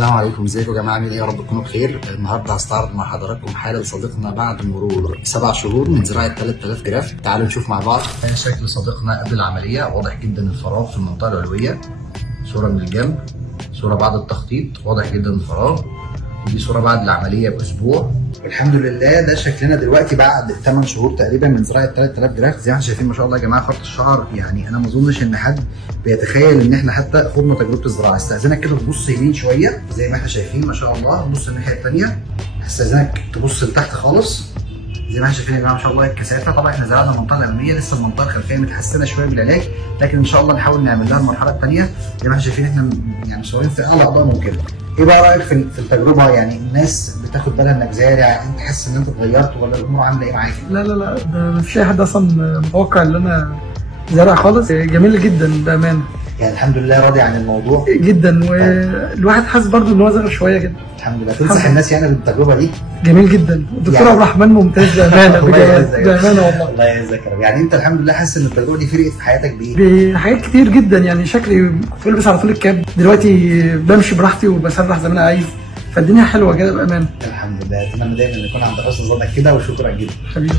السلام عليكم، ازيكم يا جماعه؟ عاملين ايه؟ يا رب تكونوا بخير. النهارده هستعرض مع حضراتكم حاله لصديقنا بعد مرور 7 شهور من زراعه 3000 جراف. تعالوا نشوف مع بعض شكل صديقنا قبل العمليه. واضح جدا الفراغ في المنطقه العلويه، صوره من الجنب، صوره بعد التخطيط، واضح جدا الفراغ. ودي صوره بعد العمليه باسبوع. الحمد لله ده شكلنا دلوقتي بعد 8 شهور تقريبا من زراعه 3000 جراف. زي ما احنا شايفين ما شاء الله يا جماعه خط الشعر، يعني انا ما اظنش ان حد بيتخيل ان احنا حتى خضنا تجربه الزراعه. استاذنك كده تبص يمين شويه زي ما احنا شايفين ما شاء الله، بص الناحيه الثانيه. استاذنك تبص لتحت خالص زي ما احنا شايفين يا جماعه ما شاء الله الكثافه. طبعا احنا زرعنا المنطقه الاماميه، لسه المنطقه الخلفيه متحسنه شويه بالعلاج، لكن ان شاء الله نحاول نعمل لها المرحله الثانيه. زي ما احنا شايفين احنا يعني مصورين في اعلى اضاءه ممكنه. ايه بقى رايك في التجربه؟ يعني الناس بتاخد بالها انك زارع، انت حاسس ان انت اتغيرت ولا الامور عامله ايه معاك؟ لا ده مفيش اي حد اصلا متوقع ان انا زارع خالص. جميل جدا بامانه، يعني الحمد لله راضي عن الموضوع جدا. والواحد حاسس برضو ان هو زرع شويه جدا. الحمد لله. تنصح الناس يعني بالتجربه دي؟ جميل جدا. الدكتور يعني عبد الرحمن ممتاز بامانه بامانه والله. الله يعزك يا رب. يعني انت الحمد لله حاسس ان التجربه دي فرقت في حياتك بايه؟ بحاجات كتير جدا. يعني شكلي كنت بلبس على طول الكاب، دلوقتي بمشي براحتي وبسرح زي ما انا عايز، فالدنيا حلوه كده بامانه. الحمد لله. اتمنى دايما يكون عند حسن ظنك كده، وشكرا جدا حبيبي.